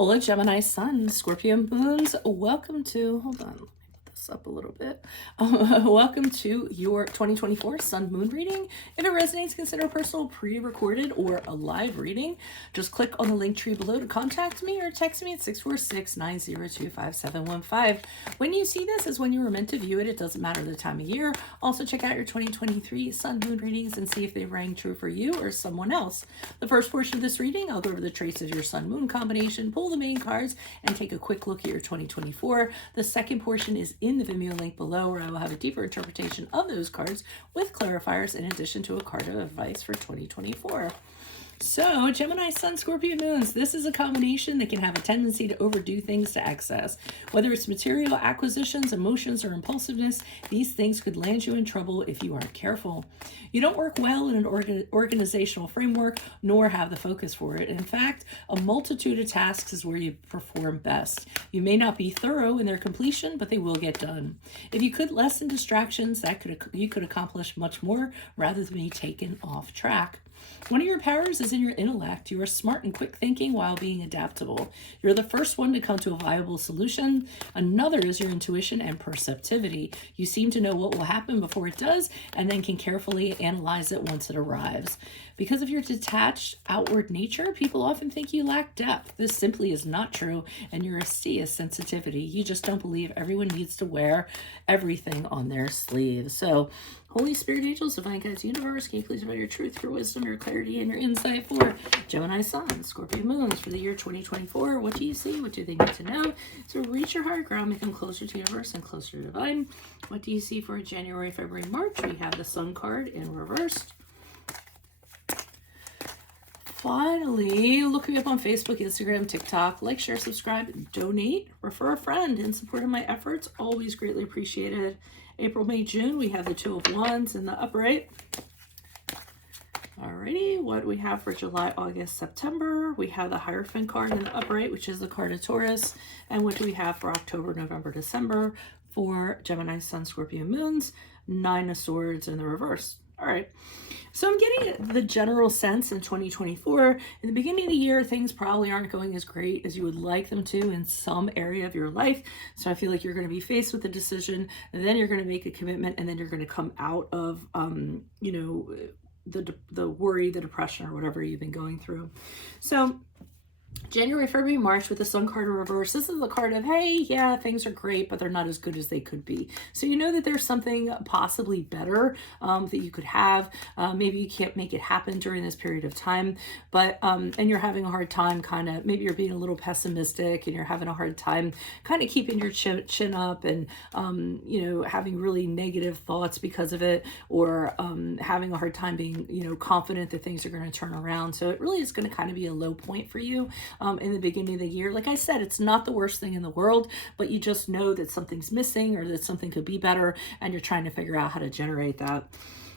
Hola, Gemini Sun, Scorpio Moons. Welcome to, hold on, let me put this up a little bit. Welcome to your 2024 Sun Moon reading. If it resonates, consider a personal pre-recorded or a live reading. Just click on the link tree below to contact me or text me at 646-902-5715. When you see this is when you were meant to view it. It doesn't matter the time of year. Also check out your 2023 Sun Moon readings and see if they rang true for you or someone else. The first portion of this reading, I'll go over the traits of your Sun Moon combination, pull the main cards, and take a quick look at your 2024. The second portion is in the Vimeo link below, where I will have a deeper interpretation of those cards with clarifiers in addition to a card of advice for 2024. So, Gemini, Sun, Scorpio Moons, this is a combination that can have a tendency to overdo things to excess. Whether it's material acquisitions, emotions, or impulsiveness, these things could land you in trouble if you aren't careful. You don't work well in an organizational framework, nor have the focus for it. In fact, a multitude of tasks is where you perform best. You may not be thorough in their completion, but they will get done. If you could lessen distractions, you could accomplish much more rather than be taken off track. One of your powers is in your intellect. You are smart and quick thinking while being adaptable. You're the first one to come to a viable solution. Another is your intuition and perceptivity. You seem to know what will happen before it does and then can carefully analyze it once it arrives. Because of your detached outward nature, people often think you lack depth. This simply is not true, and you're a C of sensitivity. You just don't believe everyone needs to wear everything on their sleeve. So, Holy Spirit, angels, divine guides, universe, can you please provide your truth, your wisdom, your clarity, and your insight for Gemini Sun, Scorpio Moons for the year 2024? What do you see? What do they need to know? So reach your higher ground, make them closer to universe and closer to divine. What do you see for January, February, March? We have the Sun card in reversed. Finally, look me up on Facebook, Instagram, TikTok. Like, share, subscribe, donate, refer a friend in support of my efforts. Always greatly appreciated. April, May, June, we have the Two of Wands in the upright. Alrighty, what we have for July, August, September, we have the Hierophant card in the upright, which is the card of Taurus. And what do we have for October, November, December for Gemini, Sun, Scorpio, Moons? Nine of Swords in the reverse. All right, so I'm getting the general sense in 2024, in the beginning of the year, things probably aren't going as great as you would like them to in some area of your life. So I feel like you're going to be faced with a decision, and then you're going to make a commitment, and then you're going to come out of, the worry, the depression, or whatever you've been going through. So January, February, March with the Sun card in reverse. This is the card of, hey, yeah, things are great, but they're not as good as they could be. So you know that there's something possibly better that you could have. Maybe you can't make it happen during this period of time, but and you're having a hard time maybe you're being a little pessimistic and you're having a hard time kind of keeping your chin up and, having really negative thoughts because of it, or having a hard time being, confident that things are going to turn around. So it really is going to kind of be a low point for you. In the beginning of the year. Like I said, it's not the worst thing in the world, but you just know that something's missing or that something could be better, and you're trying to figure out how to generate that.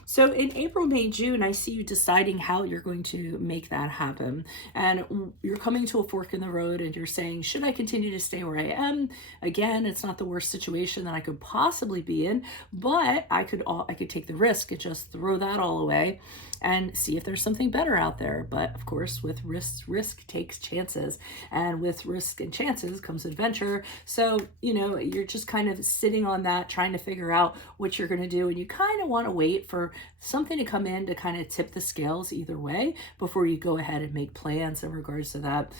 So in April, May, June, I see you deciding how you're going to make that happen. And you're coming to a fork in the road and you're saying, should I continue to stay where I am? Again, it's not the worst situation that I could possibly be in, but I could take the risk and just throw that all away and see if there's something better out there. But of course, with risk takes chances, and with risk and chances comes adventure. So, you're just kind of sitting on that, trying to figure out what you're going to do. And you kind of want to wait for something to come in to kind of tip the scales either way before you go ahead and make plans in regards to that.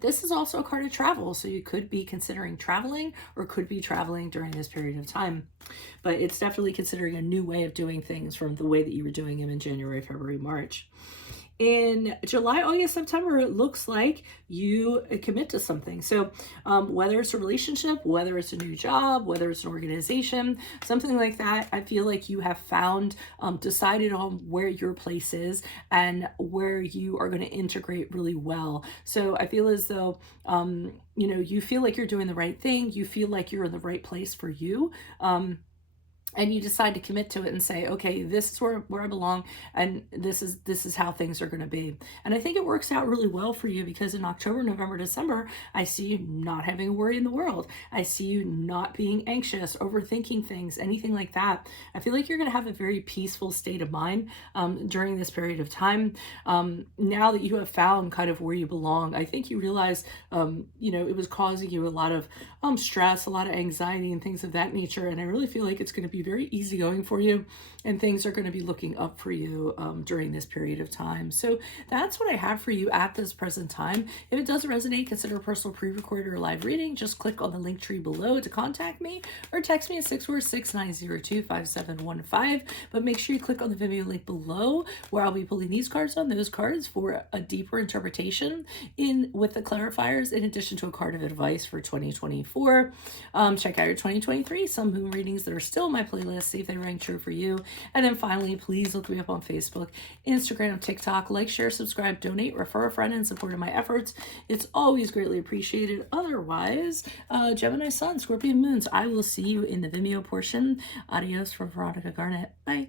This is also a card of travel, so you could be considering traveling or could be traveling during this period of time, but it's definitely considering a new way of doing things from the way that you were doing them in January, February, March. In July, August, September, it looks like you commit to something. So whether it's a relationship, whether it's a new job, whether it's an organization, something like that, I feel like you have found, decided on where your place is and where you are going to integrate really well. So I feel as though, you feel like you're doing the right thing. You feel like you're in the right place for you. and you decide to commit to it and say, okay, this is where I belong, and this is how things are going to be. And I think it works out really well for you, because in October, November, December, I see you not having a worry in the world. I see you not being anxious, overthinking things, anything like that. I feel like you're going to have a very peaceful state of mind during this period of time. Now that you have found kind of where you belong, I think you realize, it was causing you a lot of stress, a lot of anxiety, and things of that nature. And I really feel like it's going to be very easygoing for you, and things are going to be looking up for you during this period of time. So that's what I have for you at this present time. If it does resonate, consider a personal pre-recorded or live reading. Just click on the link tree below to contact me, or text me at 646-902-5715. But make sure you click on the Vimeo link below, where I'll be pulling these cards on those cards for a deeper interpretation with the clarifiers, in addition to a card of advice for 2024. Check out your 2023 Sun Moon readings that are still in my playlist. See if they rang true for you. And then finally, please look me up on Facebook, Instagram, TikTok. Like, share, subscribe, donate, refer a friend in support of my efforts. It's always greatly appreciated. Otherwise, Gemini Sun, Scorpio Moons, I will see you in the Vimeo portion. Adios from Veronica Garnett. Bye.